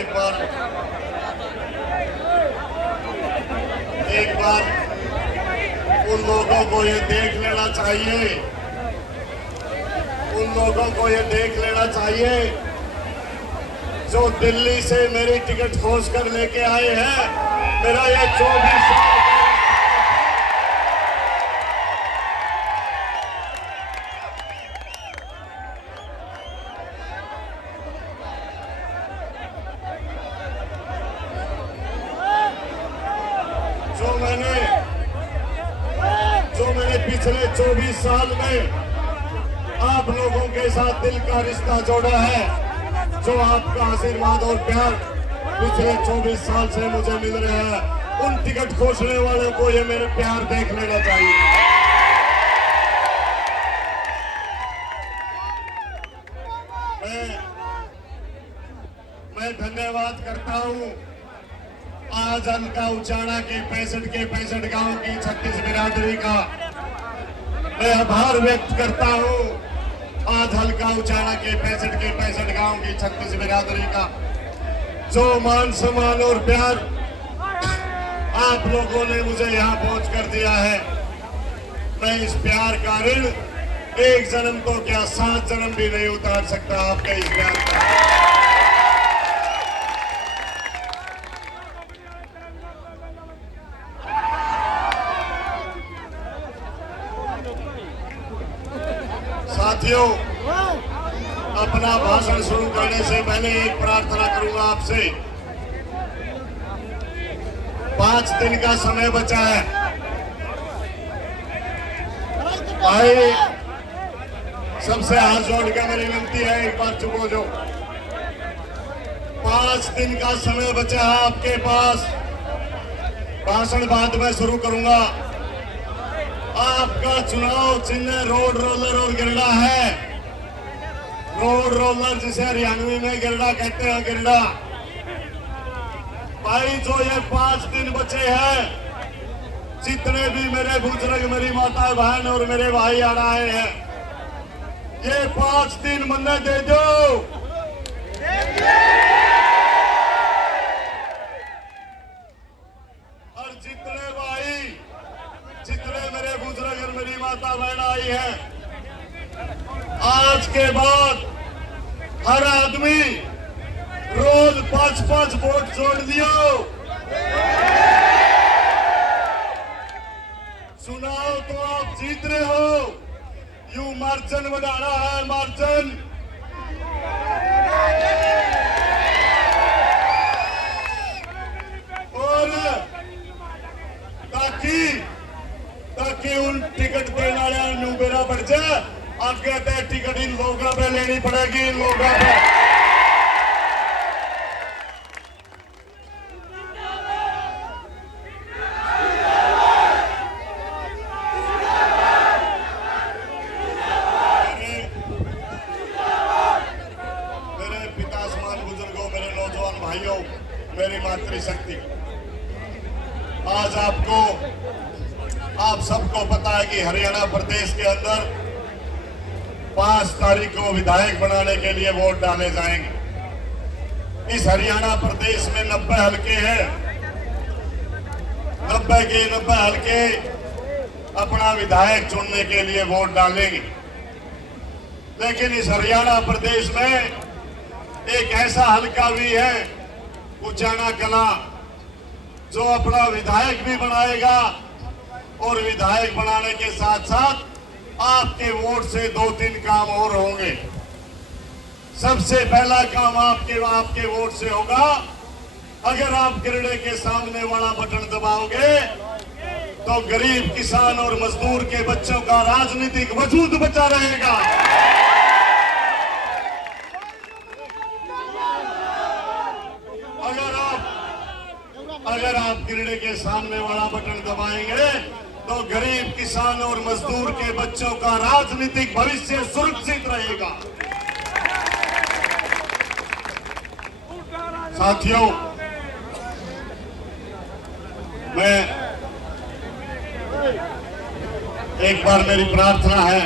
एक बार उन लोगों को ये देख लेना चाहिए, उन लोगों को ये देख लेना चाहिए जो दिल्ली से मेरी टिकट खोज कर लेके आए हैं। मेरा ये 24 साल जो मैंने पिछले 24 साल में आप लोगों के साथ दिल का रिश्ता जोड़ा है, जो आपका आशीर्वाद और प्यार पिछले 24 साल से मुझे मिल रहा है, उन टिकट खोजने वालों को ये मेरे प्यार देख लेना चाहिए। मैं धन्यवाद करता हूं आज हल्का उचाना के 65 गांव की 36 बिरादरी का मैं आभार व्यक्त करता हूं। आज हल्का उचाना के 65 गांव की 36 बिरादरी का जो मान सम्मान और प्यार आप लोगों ने मुझे यहां पहुंच कर दिया है, मैं इस प्यार का ऋण एक जन्म तो क्या 7 जन्म भी नहीं उतार सकता आपके इस प्यार का। साथियों, अपना भाषण शुरू करने से पहले एक प्रार्थना करूंगा आपसे। 5 दिन का समय बचा है। भाई सबसे हाथ जोड़ के मेरी विनती है, एक बार चुप हो जाओ। 5 दिन का समय बचा है आपके पास। भाषण बाद में शुरू करूंगा। आपका चुनाव चिन्ह रोड रोलर और गिरडा है। रोड रोलर जिसे हरियाणवी में गिरडा कहते हैं, गिरडा। भाई जो ये 5 दिन बचे हैं, जितने भी मेरे बुजुर्ग, मेरी माता बहन और मेरे भाई आ रहे हैं, ये 5 दिन मन्ने दे दो। और जितने भाई, जितने मेरे बुजुर्ग और मेरी माता बहन आई है, आज के बाद हर आदमी रोज 5-5 वोट जोड़ दियो। चुनाव तो आप जीत रहे हो, यू मार्जिन बढ़ाना है, मार्जिन। और ताकि उन टिकट देने वाले नू बेरा बढ़ जाए, आप कहते हैं टिकट इन लोगों पे लेनी पड़ेगी, इन लोगों पे। मेरे पिता समान बुजुर्गों, मेरे नौजवान भाइयों, मेरी मातृशक्ति, आज आप सबको पता है कि हरियाणा प्रदेश के अंदर 5 तारीख को विधायक बनाने के लिए वोट डाले जाएंगे। इस हरियाणा प्रदेश में 90 हलके हैं। 90 के 90 हलके अपना विधायक चुनने के लिए वोट डालेंगे। लेकिन इस हरियाणा प्रदेश में एक ऐसा हलका भी है, उचाना कला, जो अपना विधायक भी बनाएगा और विधायक बनाने के साथ साथ आपके वोट से 2-3 काम और होंगे। सबसे पहला काम आपके वोट से होगा। अगर आप गिरडे के सामने वाला बटन दबाओगे तो गरीब किसान और मजदूर के बच्चों का राजनीतिक वजूद बचा रहेगा। अगर आप गिरडे के सामने वाला बटन दबाएंगे तो गरीब किसान और मजदूर के बच्चों का राजनीतिक भविष्य सुरक्षित रहेगा। साथियों, मैं एक बार मेरी प्रार्थना है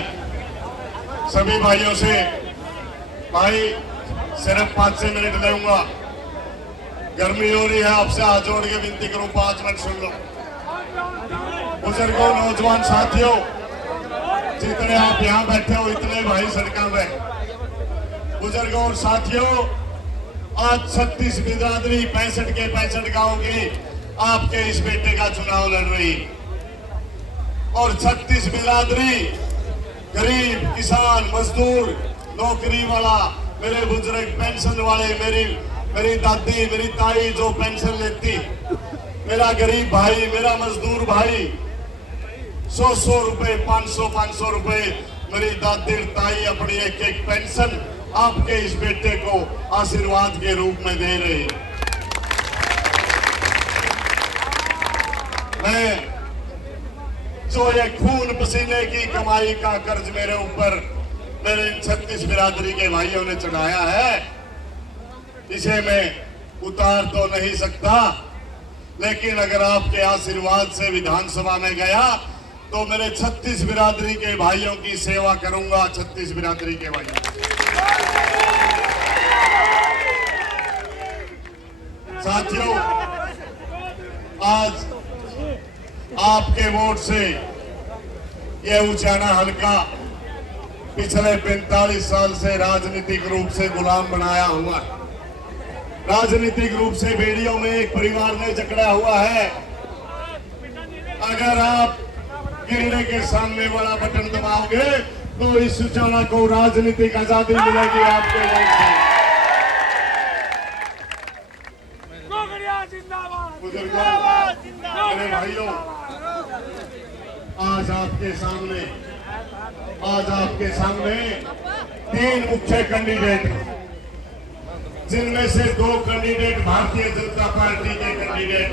सभी भाइयों से, भाई सिर्फ 5 मिनट लूंगा। गर्मी हो रही है, आपसे हाथ जोड़ के विनती करूं 5 मिनट सुन लो। बुजुर्गों, नौजवान साथियों, जितने आप यहाँ बैठे हो इतने भाई सड़कों में। बुजुर्गों और साथियों, आज 36 बिरादरी 65 के 65 गांव की आपके इस बेटे का चुनाव लड़ रही, और 36 बिरादरी गरीब, किसान, मजदूर, नौकरी वाला, मेरे बुजुर्ग, पेंशन वाले, मेरी दादी, मेरी ताई जो पेंशन लेती, मेरा गरीब भाई, मेरा मजदूर भाई, 100 रुपए, 500 रुपए मेरी दादी ताई अपनी एक एक पेंशन आपके इस बेटे को आशीर्वाद के रूप में दे रही है। मैं जो ये खून पसीने की कमाई का कर्ज मेरे ऊपर मेरे इन 36 बिरादरी के भाइयों ने चढ़ाया है, इसे मैं उतार तो नहीं सकता, लेकिन अगर आपके आशीर्वाद से विधानसभा में गया तो मेरे 36 बिरादरी के भाइयों की सेवा करूंगा। 36 बिरादरी के भाइयों, साथियों, आज आपके वोट से यह उचाना हल्का पिछले 45 साल से राजनीतिक रूप से गुलाम बनाया हुआ, राजनीतिक रूप से बेड़ियों में एक परिवार ने जकड़ा हुआ है। अगर आप गिरने के सामने वाला बटन दबाओगे तो इस उचाना को राजनीतिक आजादी मिलेगी आपके वोट से। बुजुर्गों, मेरे भाइयों, आज आपके सामने 3 मुख्य कैंडिडेट, जिनमें से 2 कैंडिडेट भारतीय जनता पार्टी के कैंडिडेट,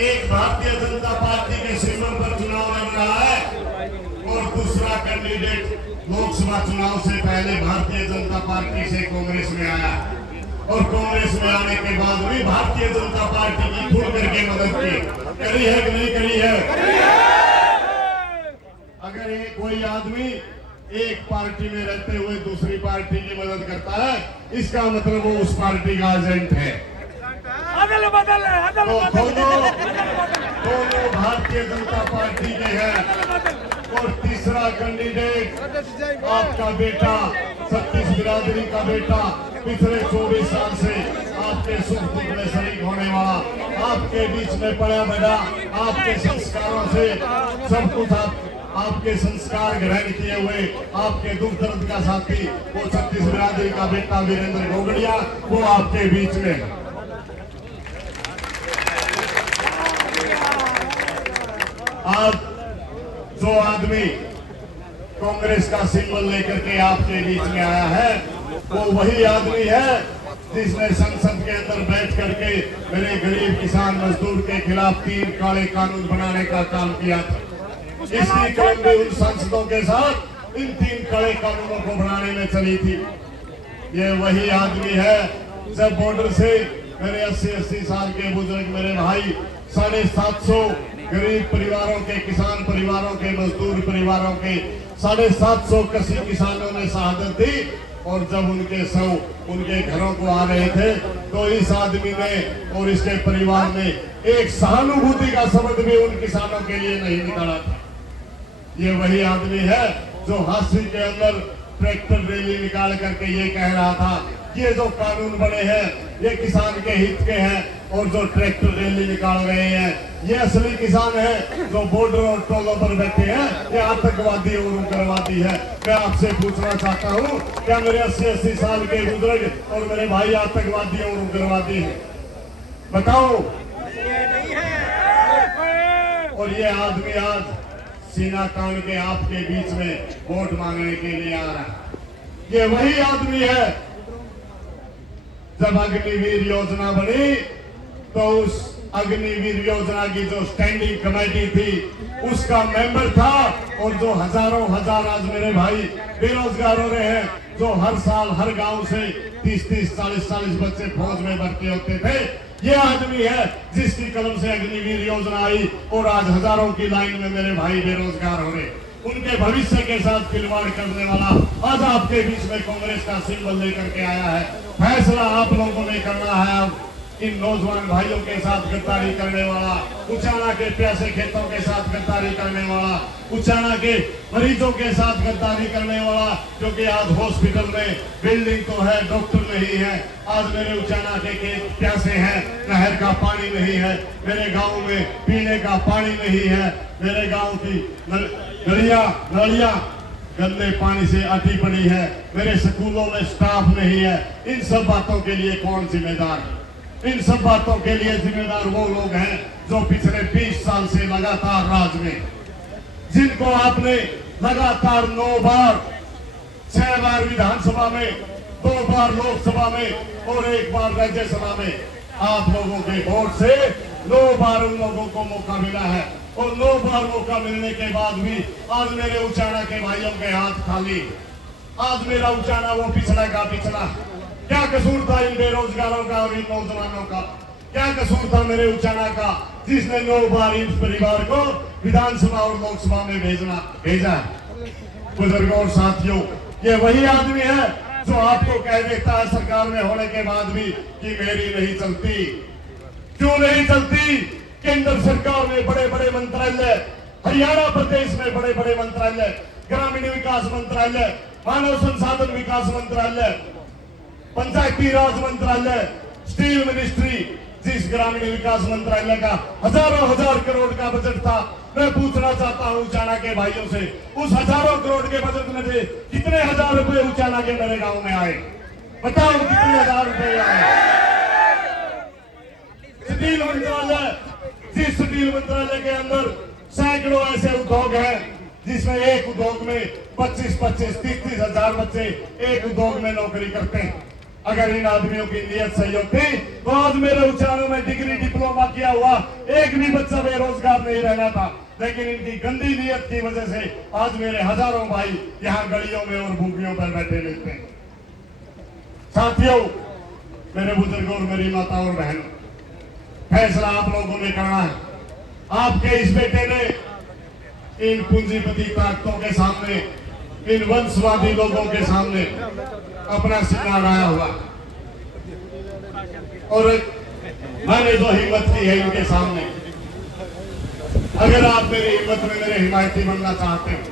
एक भारतीय जनता पार्टी के सिंबल पर चुनाव लड़ रहा है और दूसरा कैंडिडेट लोकसभा चुनाव से पहले भारतीय जनता पार्टी से कांग्रेस में आया और कांग्रेस में आने के बाद भी भारतीय जनता पार्टी की खुल करके मदद करी है कि नहीं करी है? अगर कोई आदमी एक पार्टी में रहते हुए दूसरी पार्टी की मदद करता है, इसका मतलब वो उस पार्टी का एजेंट है। दोनों भारतीय जनता पार्टी के हैं। और तीसरा कैंडिडेट आपका बेटा, 36 बिरादरी का बेटा, पिछले 24 साल से आपके सुख दुख में शरीक होने वाला, आपके बीच में पड़ा बड़ा, आपके संस्कारों से सब कुछ आपके संस्कार ग्रहण किए हुए, आपके दुख दर्द का साथी, वो 36 बिरादरी का बेटा वीरेंद्र गोगड़िया, वो आपके बीच में। आज जो आदमी कांग्रेस का सिंबल लेकर के आपके बीच में आया है, वो वही आदमी है जिसने संसद के अंदर बैठ करके मेरे गरीब किसान मजदूर के खिलाफ 3 काले कानून बनाने का काम किया था। इसकी कलम भी उन सांसदों के साथ इन 3 काले कानूनों को बनाने में चली थी। ये वही आदमी है जब बॉर्डर से मेरे 80 साल के बुजुर्ग मेरे भाई 750 गरीब परिवारों के, किसान परिवारों के, मजदूर परिवारों के 750 कृषि किसानों ने शहादत दी, और जब उनके शव उनके घरों को आ रहे थे तो इस आदमी ने और इसके परिवार ने एक सहानुभूति का शब्द भी उन किसानों के लिए नहीं निकाला था। ये वही आदमी है जो हाथी के अंदर ट्रैक्टर रैली निकाल करके ये कह रहा था कि ये जो कानून बने हैं ये किसान के हित के हैं, और जो ट्रैक्टर रैली निकाल रहे हैं ये असली किसान है जो बॉर्डर और टोलों पर बैठे हैं, ये आतंकवादी और उग्रवादी है। मैं आपसे पूछना चाहता हूँ, क्या मेरे 80 साल के बुजुर्ग और मेरे भाई आतंकवादी और उग्रवादी हैं? बताओ। और ये आदमी आज सीना तान के आपके बीच में वोट मांगने के लिए आ रहा है। ये वही आदमी है जब अग्निवीर योजना बनी तो उस अग्निवीर योजना की जो स्टैंडिंग कमेटी थी उसका मेंबर था, और जो हजारों हजार आज मेरे भाई बेरोजगार हो रहे हैं, जो हर साल हर गांव से 30-30, 40-40 बच्चे फौज में भर्ती होते थे, ये आदमी है जिसकी कलम से अग्निवीर योजना आई और आज हजारों की लाइन में मेरे भाई बेरोजगार हो रहे। उनके भविष्य के साथ खिलवाड़ करने वाला आज आपके बीच में कांग्रेस का सिंबल लेकर के आया है। फैसला आप लोगों ने करना है। अब इन नौजवान भाइयों के साथ गद्दारी करने वाला, उचाना के प्यासे खेतों के साथ गद्दारी करने वाला, उचाना के मरीजों के साथ गद्दारी करने वाला, क्योंकि आज हॉस्पिटल में बिल्डिंग तो है, डॉक्टर नहीं है। आज मेरे उचाना के खेत प्यासे हैं, नहर का पानी नहीं है, मेरे गांव में पीने का पानी नहीं है, मेरे गांव की नलियां गंदे पानी से अटी पड़ी है, मेरे स्कूलों में स्टाफ नहीं है। इन सब बातों के लिए कौन जिम्मेदार? इन सब बातों के लिए जिम्मेदार वो लोग हैं जो पिछले 20 साल से लगातार राज में, जिनको आपने लगातार 9 बार, 6 बार विधानसभा में, 2 बार लोकसभा में और 1 बार राज्यसभा में आप लोगों के वोट से 9 बार उन लोगों को मौका मिला है। और 9 बार मौका मिलने के बाद भी आज मेरे उचाना के भाइयों के हाथ खाली। आज मेरा उचाना वो पिछड़ा का पिछड़ा। क्या कसूर था इन बेरोजगारों का और इन नौजवानों का? क्या कसूर था मेरे उचाना का जिसने 9 बार इस परिवार को विधानसभा और लोकसभा में भेजा? बुजुर्गों और साथियों, ये वही आदमी है जो आपको कह देता है सरकार में होने के बाद भी कि मेरी नहीं चलती। क्यों नहीं चलती? केंद्र सरकार में बड़े बड़े मंत्रालय, हरियाणा प्रदेश में बड़े बड़े मंत्रालय, ग्रामीण विकास मंत्रालय, मानव संसाधन विकास मंत्रालय, पंचायती राज मंत्रालय, स्टील मिनिस्ट्री, जिस ग्रामीण विकास मंत्रालय का हजारों हजार करोड़ का बजट था। मैं पूछना चाहता हूं उचाना के भाइयों से, उस हजारों करोड़ के बजट में से कितने हजार रुपए उचाना के मेरे गांव में आए? बताओ कितने हजार रुपए आए? स्टील मंत्रालय, जिस स्टील मंत्रालय के अंदर सैकड़ों ऐसे उद्योग हैं जिसमें एक उद्योग में 25-25-30 हजार बच्चे एक उद्योग में नौकरी करते हैं। अगर इन आदमियों की नियत सही होती तो आज मेरे उचानों में डिग्री डिप्लोमा किया हुआ एक भी बच्चा बेरोजगार नहीं रहना था। लेकिन इनकी गंदी नियत की वजह से आज मेरे हजारों भाई यहाँ गलियों में और भूखियों पर बैठे मिलते हैं। साथियों, मेरे बुजुर्गों और मेरी माता और बहनों, फैसला आप लोगों ने करना है। आपके इस बेटे ने इन पूंजीपति ताकतों के सामने, इन वंशवादी लोगों के सामने अपना सिर लगाया हुआ, और मैंने जो हिम्मत की है इनके सामने, अगर आप मेरी हिम्मत में मेरे हिमायती बनना चाहते हैं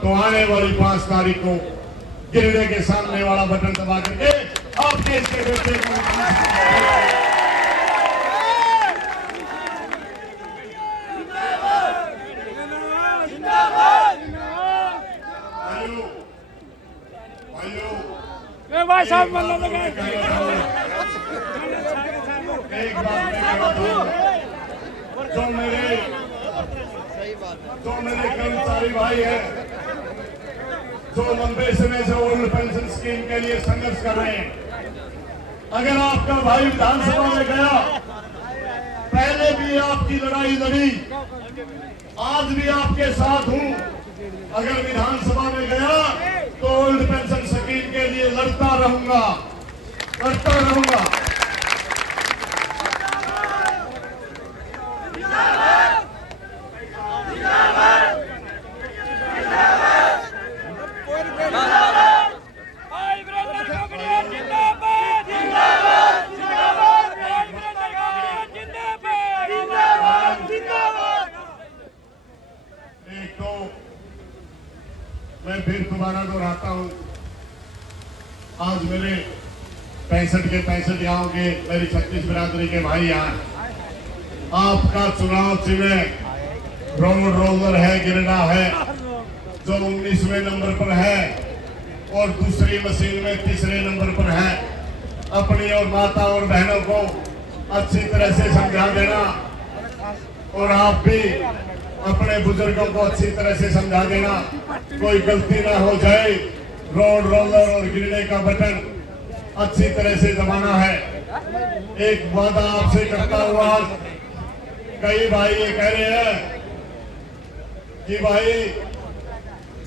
तो आने वाली 5 तारीख को गिरने के सामने वाला बटन दबा करके आपके इसके बेटे को भाई साहब मन लगा। एक बात जो मेरे कर्मचारी भाई हैं, जो लंबे समय से ओल्ड पेंशन स्कीम के लिए संघर्ष कर रहे हैं, अगर आपका भाई विधानसभा में गया, पहले भी आपकी लड़ाई लड़ी, आज भी आपके साथ हूं। अगर विधानसभा में गया तो ओल्ड पेंशन स्कीम के लिए लड़ता रहूंगा, लड़ता रहूंगा। एक तो मैं फिर दोबारा दोहराता हूं, आज मेरे 65 के 65 गांव के मेरी 36 बिरादरी के भाई यहाँ, आपका चुनाव चिन्ह रोड रोलर है, गिरडा है, जो 19वें नंबर पर है और दूसरी मशीन में 3रे नंबर पर है। अपनी और माता और बहनों को अच्छी तरह से समझा देना, और आप भी अपने बुजुर्गों को अच्छी तरह से समझा देना, कोई गलती ना हो जाए। रोड रोलर और गिरने का बटन अच्छी तरह से दबाना है। एक वादा आपसे करता हुआ, कई भाई ये कह रहे हैं कि भाई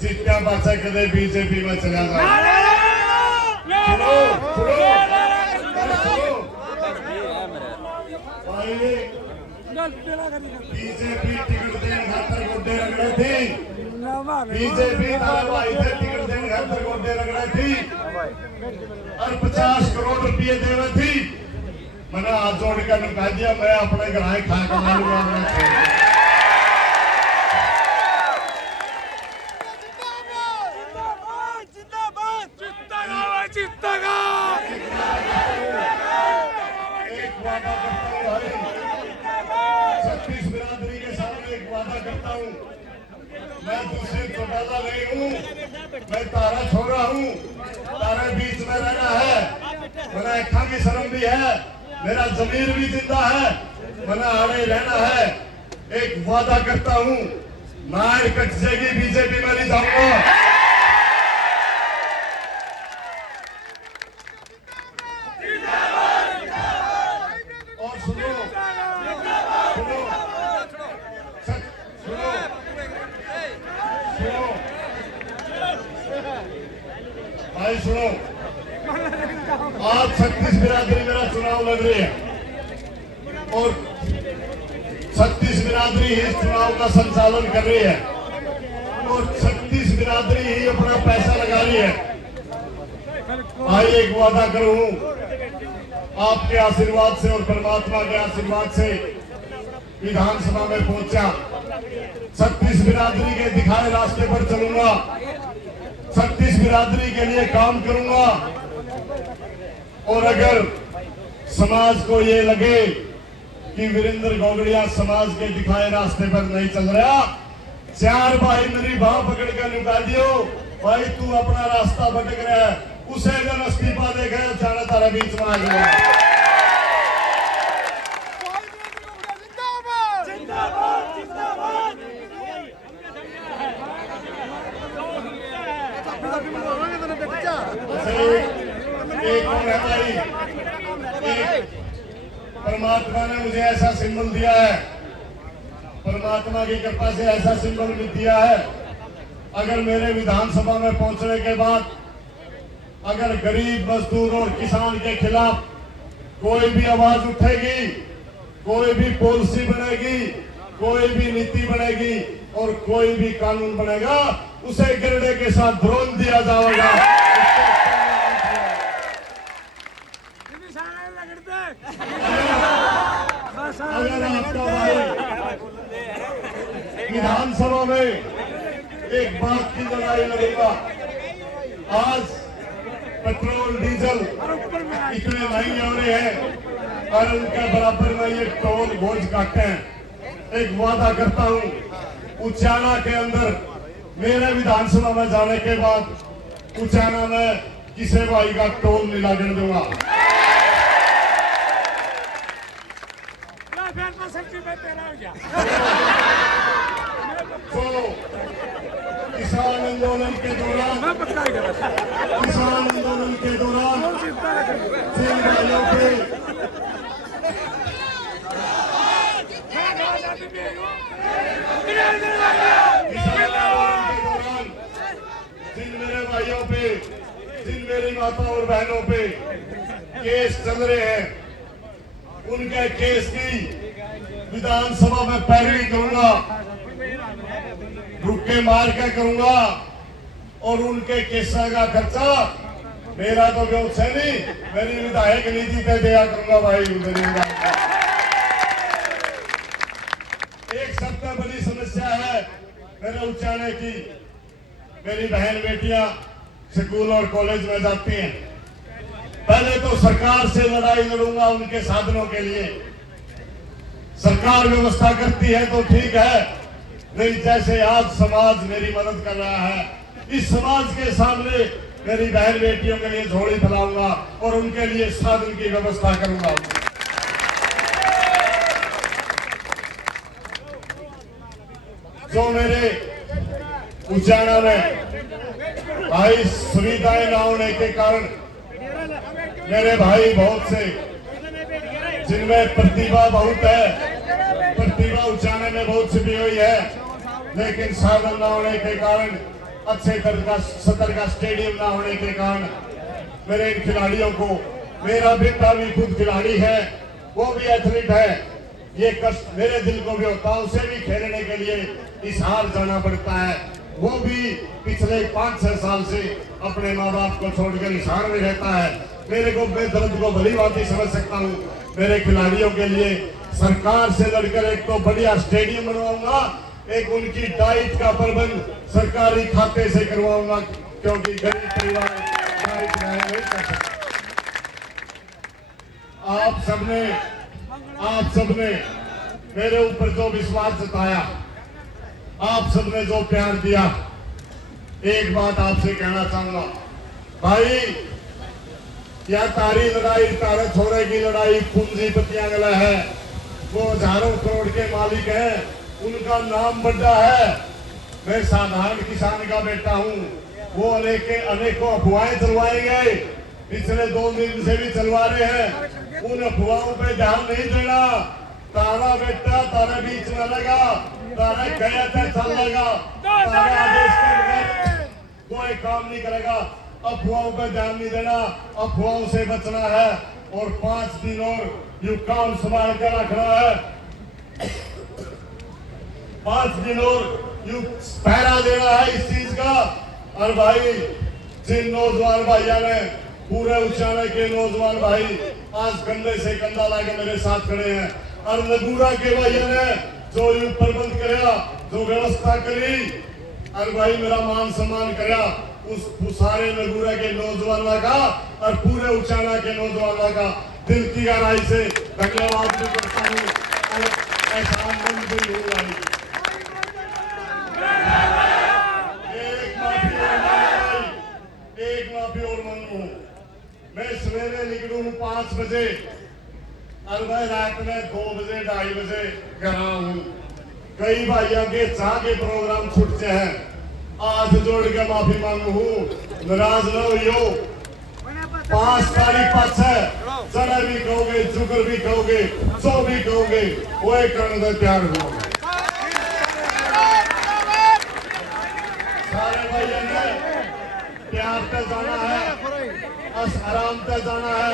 जितना बचा कदे बीजेपी में चला जाए। बीजेपी टिकट देने खातर गोड्डे रगड़े थी, बीजेपी टिकट देने खातर गोड्डे रगड़े थी और 50 करोड़ रुपये देवे थी। मैंने हाथ जोड़कर कह दिया मैं अपने घर खा कमा लूंगा। छत्तीस बिरादरी के सामने एक वादा करता हूँ, मैं तुझसे चौटाला नहीं हूँ, मैं तारा छोरा हूँ, तारे बीच में रहना है, मेरा अखा की शर्म भी है, मेरा जमीर भी जिंदा है, मैंने आड़े रहना है। एक वादा करता हूँ, नार कट जाएगी बीजेपी में नहीं जाऊंगा। और सुनो भाई सुनो, आज 36 बिरादरी मेरा चुनाव लड़ रही है और 36 बिरादरी ही इस चुनाव का संचालन कर रही है और 36 बिरादरी ही अपना पैसा लगा रही है। भाई एक वादा करूं, आपके आशीर्वाद से और परमात्मा के आशीर्वाद से विधानसभा में पहुंचा, 36 बिरादरी के दिखाए रास्ते पर चलूंगा, 36 बिरादरी के लिए काम करूंगा। और अगर समाज को ये लगे कि वीरेंद्र गोगड़िया समाज के दिखाए रास्ते पर नहीं चल रहा, 4 भाई मेरी बाह पकड़ कर लुका दियो, भाई तू अपना रास्ता भटक रहा है, उसे जब इस्तीफा देखे जाना तारा बीच में आ जाएगा। एक और है भाई, परमात्मा ने मुझे ऐसा सिंबल दिया है, परमात्मा की कृपा से ऐसा सिंबल भी दिया है, अगर मेरे विधानसभा में पहुंचने के बाद अगर गरीब मजदूर और किसान के खिलाफ कोई भी आवाज उठेगी, कोई भी पॉलिसी बनेगी, कोई भी नीति बनेगी और कोई भी कानून बनेगा, उसे गिरने के साथ ड्रोन दिया जाएगा। अगर आपका भाई विधानसभा में एक बात की लड़ाई लड़ेगा, आज पेट्रोल डीजल इतने महंगे हो रहे हैं और उनके बराबर में ये टोल बोझ काटते हैं। एक वादा करता हूं, उचाना के अंदर मेरे विधानसभा में जाने के बाद उचाना में किसी भाई का टोल नहीं लागने दूंगा। तो किसान आंदोलन के दौरान जिन भाइयों पे जिन मेरे भाइयों पे, जिन मेरी माता और बहनों पे केस चल रहे हैं, उनके केस की विधानसभा में पैरवी करूंगा, रुके मार के करूंगा और उनके केसा का खर्चा मेरा तो व्यवसाय नहीं, मेरी विधायक नीति पे दिया करूंगा। भाई एक सबसे बड़ी समस्या है मेरे उचाने की, मेरी बहन बेटियां स्कूल और कॉलेज में जाती हैं, पहले तो सरकार से लड़ाई लड़ूंगा उनके साधनों के लिए। सरकार व्यवस्था करती है तो ठीक है, नहीं जैसे आज समाज मेरी मदद कर रहा है, इस समाज के सामने मेरी बहन बेटियों के लिए झोली फैलाऊंगा और उनके लिए साधन की व्यवस्था करूंगा। जो मेरे उचाना में भाई सुविधाएं न होने के कारण मेरे भाई बहुत से जिनमें प्रतिभा बहुत है, प्रतिभा उचाने में बहुत छिपी हुई है, लेकिन साधन न होने के कारण, अच्छे स्तर का स्टेडियम न होने के कारण मेरे इन खिलाड़ियों को, मेरा बेटा भी खुद खिलाड़ी है, वो भी एथलीट है, ये कष्ट मेरे दिल को भी होता है, उसे भी खेलने के लिए हिसार जाना पड़ता है। वो भी पिछले 5-6 साल से अपने माँ बाप को छोड़कर हिसार में रहता है। मेरे को मैं दर्द को भली बात ही समझ सकता हूँ। मेरे खिलाड़ियों के लिए सरकार से लड़कर एक तो बढ़िया स्टेडियम बनवाऊंगा, एक उनकी डाइट का प्रबंध सरकारी खाते से करवाऊंगा, क्योंकि गरीब परिवार डाइट नहीं कर सकते। आप सबने मेरे ऊपर जो विश्वास जताया, आप सबने जो प्यार दिया, एक बात आपसे कहना चाहूंगा भाई, क्या तारी लड़ाई तारे छोरे की लड़ाई पूंजीपतियां गला है, वो हजारों करोड़ के मालिक हैं, उनका नाम बड़ा है। मैं साधारण किसान का बेटा हूं, वो अनेकों अफवाहें चलवाएंगे, पिछले 2 दिन से भी चलवा रहे हैं, उन अफवाहों पे ध्यान नहीं देना। तारा बेटा तारे बीच में लगा, तारा गया था चल लगा, तारा आदेश के बगैर कोई काम नहीं करेगा। अफवाहों पर ध्यान नहीं देना, अफवाहों से बचना है, और 5 दिन और यू काम संभाल कर रखना है। 5 दिन और यू पहरा देना है इस चीज का। और भाई, जिन नौजवान भाइयों ने, पूरे उचाने के नौजवान भाई आज कंधे से कंधा लाके मेरे साथ खड़े हैं, और नगूरा के भाइयों ने जो यू प्रबंध कराया, जो व्यवस्था करी, और भाई मेरा मान सम्मान करा, उस सारे नगूरा के नौजवानों का और पूरे उचाना के नौजवानों का दिल की गहराई से धन्यवाद भी करता हूँ, और एहसान मंद भी हूँ भाई। एक माफी और मांगू, मैं सवेरे निकलूं 5 बजे, और मैं रात में 2 बजे 2:30 बजे घर हूँ। कई भाइयों के चाह के प्रोग्राम छूटते हैं, हाथ जोड़ के माफी मांगू हूँ, नाराज न हो। 5 तारीख पास है, चढ़ा भी कहोगे, जुकर भी कहोगे, जो भी कहोगे, वो एक करने तैयार हो। सारे भाइयों ने प्यार पे जाना है, आराम पे जाना है,